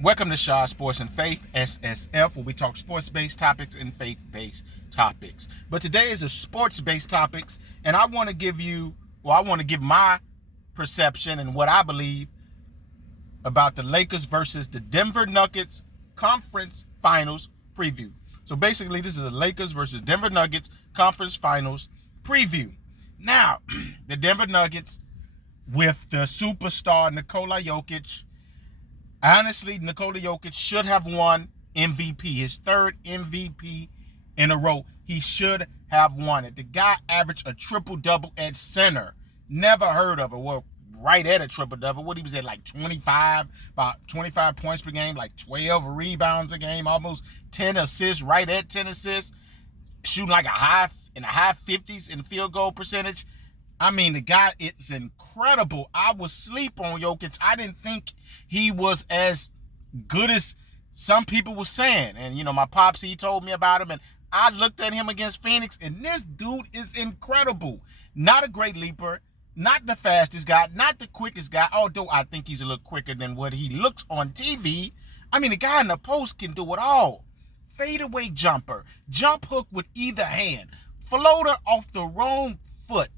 Welcome to Shaw Sports and Faith, SSF, where we talk sports-based topics and faith-based topics. But today is a sports-based topics, and I want to give my perception and what I believe about the Lakers versus the Denver Nuggets conference finals preview. So basically, this is the Lakers versus Denver Nuggets conference finals preview. Now, the Denver Nuggets with the superstar Nikola Jokic. Honestly, Nikola Jokic should have won MVP, his third MVP in a row. He should have won it. The guy averaged a triple-double at center. Never heard of it. Well, right at a triple-double. What he was at, like 25, about 25 points per game, like 12 rebounds a game, almost 10 assists, right at 10 assists, shooting like in the high 50s in field goal percentage. I mean, the guy is incredible. I was sleep on Jokic. I didn't think he was as good as some people were saying. And, my pops, he told me about him. And I looked at him against Phoenix, and this dude is incredible. Not a great leaper, not the fastest guy, not the quickest guy, although I think he's a little quicker than what he looks on TV. I mean, the guy in the post can do it all. Fadeaway jumper, jump hook with either hand, floater off the wrong foot,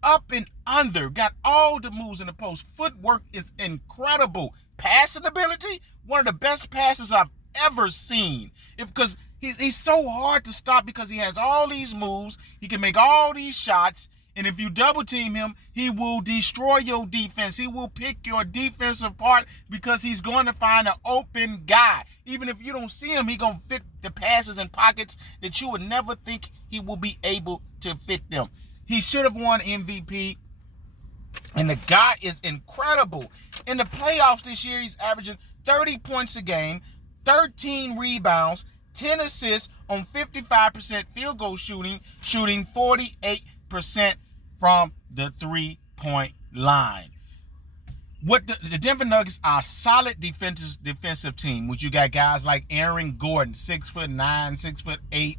up and under, got all the moves in the post. Footwork is incredible. Passing ability, one of the best passes I've ever seen. Because he's so hard to stop because he has all these moves. He can make all these shots. And if you double team him, he will destroy your defense. He will pick your defense apart because he's going to find an open guy. Even if you don't see him, he's going to fit the passes in pockets that you would never think he will be able to fit them. He should have won MVP, and the guy is incredible. In the playoffs this year, he's averaging 30 points a game, 13 rebounds, 10 assists on 55% field goal shooting 48% from the three-point line. What the Denver Nuggets are a solid defensive team, which you got guys like Aaron Gordon, 6'9", 6'8",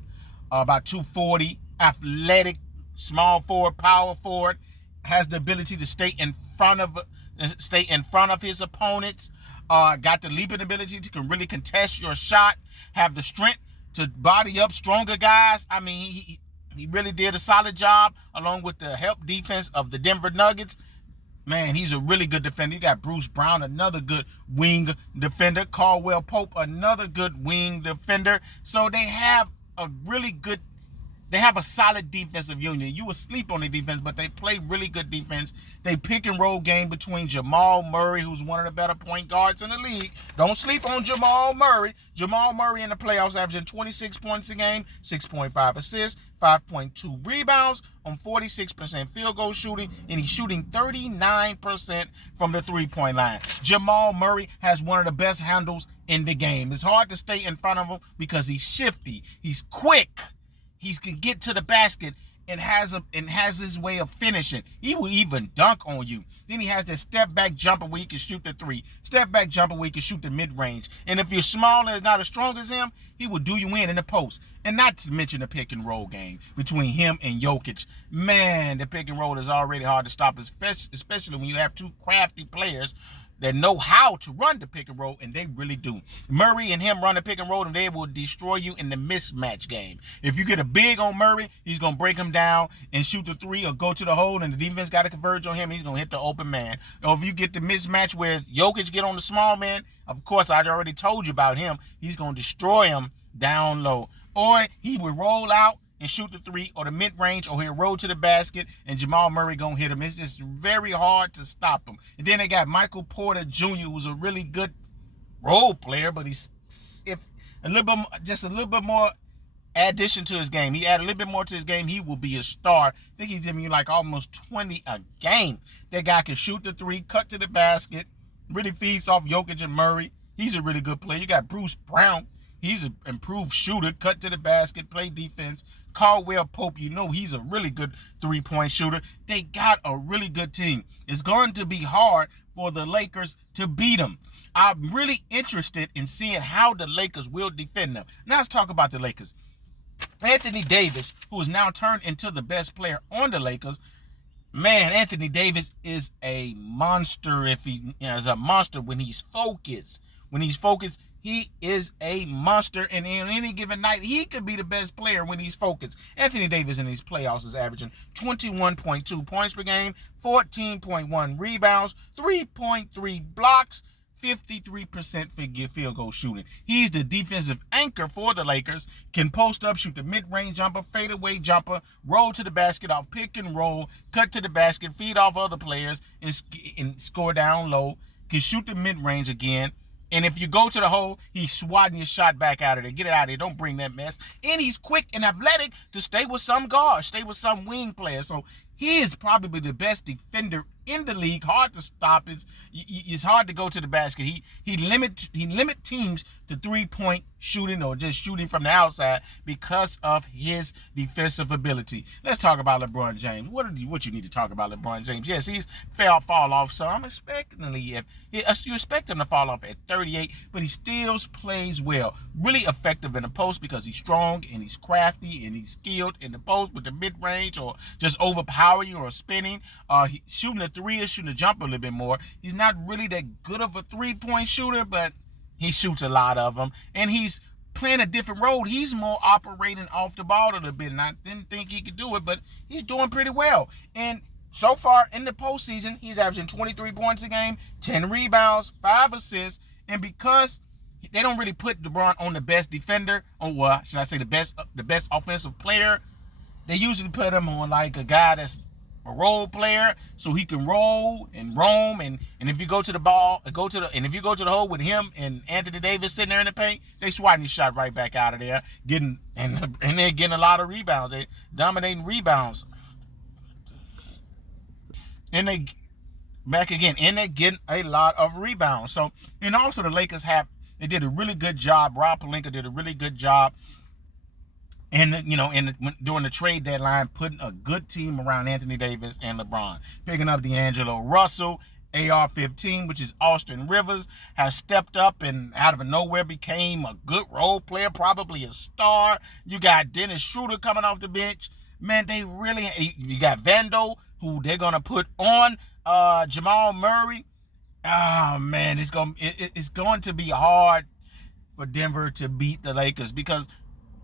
about 240, athletic, small forward, power forward, has the ability to stay in front of his opponents. Got the leaping ability to really contest your shot. Have the strength to body up stronger guys. I mean, he really did a solid job along with the help defense of the Denver Nuggets. Man, he's a really good defender. You got Bruce Brown, another good wing defender. Caldwell Pope, another good wing defender. So they have a solid defensive union. You will sleep on the defense, but they play really good defense. They pick and roll game between Jamal Murray, who's one of the better point guards in the league. Don't sleep on Jamal Murray. Jamal Murray in the playoffs averaging 26 points a game, 6.5 assists, 5.2 rebounds on 46% field goal shooting, and he's shooting 39% from the three-point line. Jamal Murray has one of the best handles in the game. It's hard to stay in front of him because he's shifty. He's quick. He can get to the basket and has his way of finishing. He will even dunk on you. Then he has that step back jumper where he can shoot the three. Step back jumper where he can shoot the mid range. And if you're small and not as strong as him, he will do you in the post. And not to mention the pick and roll game between him and Jokic. Man, the pick and roll is already hard to stop, especially when you have two crafty players that know how to run the pick and roll, and they really do. Murray and him run the pick and roll, and they will destroy you in the mismatch game. If you get a big on Murray, he's going to break him down and shoot the three or go to the hole, and the defense got to converge on him. He's going to hit the open man. Or if you get the mismatch where Jokic get on the small man, of course, I already told you about him. He's going to destroy him down low. Or he will roll out and shoot the three or the mid-range, or he'll roll to the basket and Jamal Murray gonna hit him. It's just very hard to stop him. And then they got Michael Porter Jr., who's a really good role player, but he's a little bit more addition to his game. He add a little bit more to his game, he will be a star. I think he's giving you like almost 20 a game. That guy can shoot the three, cut to the basket, really feeds off Jokic and Murray. He's a really good player. You got Bruce Brown. He's an improved shooter, cut to the basket, play defense. Caldwell Pope, he's a really good three-point shooter. They got a really good team. It's going to be hard for the Lakers to beat them. I'm really interested in seeing how the Lakers will defend them. Now let's talk about the Lakers. Anthony Davis, who has now turned into the best player on the Lakers, man, Anthony Davis is a monster. If he is a monster when he's focused. When he's focused, he is a monster, and in any given night, he could be the best player when he's focused. Anthony Davis in these playoffs is averaging 21.2 points per game, 14.1 rebounds, 3.3 blocks, 53% field goal shooting. He's the defensive anchor for the Lakers, can post up, shoot the mid-range jumper, fadeaway jumper, roll to the basket off pick and roll, cut to the basket, feed off other players, and score down low, can shoot the mid-range again. And if you go to the hole, he's swatting your shot back out of there. Get it out of there. Don't bring that mess. And he's quick and athletic to stay with some guard, stay with some wing player. So he is probably the best defender in the league. Hard to stop. It's hard to go to the basket. He limit teams to 3-point shooting or just shooting from the outside because of his defensive ability. Let's talk about LeBron James. What you need to talk about LeBron James? Yes, he's fall off. So I'm expecting you expect him to fall off at 38, but he still plays well. Really effective in the post because he's strong and he's crafty and he's skilled in the post with the mid range or just overpowering or spinning. Shooting a three or shooting a jumper a little bit more. He's not really that good of a 3-point shooter, but he shoots a lot of them, and he's playing a different role. He's more operating off the ball a little bit, and I didn't think he could do it, but he's doing pretty well. And so far in the postseason, he's averaging 23 points a game, 10 rebounds, 5 assists, and because they don't really put LeBron on the best defender, or should I say the best offensive player, they usually put him on like a guy that's a role player, so he can roll and roam, and if you go to the ball, and if you go to the hole with him and Anthony Davis sitting there in the paint, they swatting his shot right back out of there, and they're getting a lot of rebounds. They dominating rebounds, and they back again, and they're getting a lot of rebounds. So, and also the Lakers did a really good job. Rob Pelinka did a really good job. And, during the trade deadline, putting a good team around Anthony Davis and LeBron. Picking up D'Angelo Russell, AR-15, which is Austin Rivers, has stepped up and out of nowhere became a good role player, probably a star. You got Dennis Schroeder coming off the bench. Man, you got Vando, who they're going to put on Jamal Murray. Oh, man, it's going to be hard for Denver to beat the Lakers because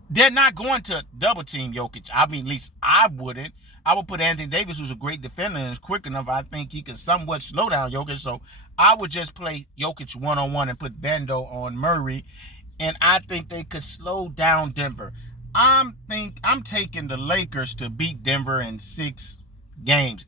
they're not going to double team Jokic. I mean, at least I wouldn't. I would put Anthony Davis, who's a great defender and is quick enough. I think he could somewhat slow down Jokic. So I would just play Jokic one-on-one and put Vando on Murray. And I think they could slow down Denver. I'm taking the Lakers to beat Denver in 6 games.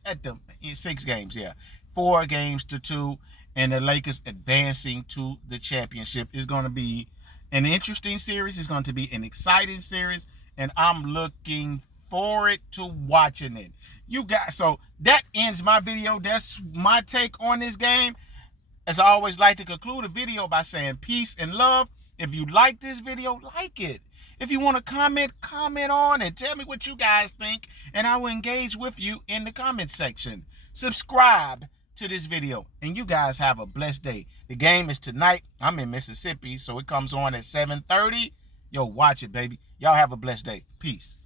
6 games, yeah. 4 games to 2. And the Lakers advancing to the championship is going to be an interesting series. It's going to be an exciting series, and I'm looking forward to watching it. So that ends my video. That's my take on this game. As I always like to conclude a video by saying peace and love. If you like this video, like it. If you want to comment on it. Tell me what you guys think, and I will engage with you in the comment section. Subscribe to this video, and you guys have a blessed day. The game is tonight. I'm in Mississippi, so it comes on at 7:30. Yo, watch it, baby. Y'all have a blessed day. Peace.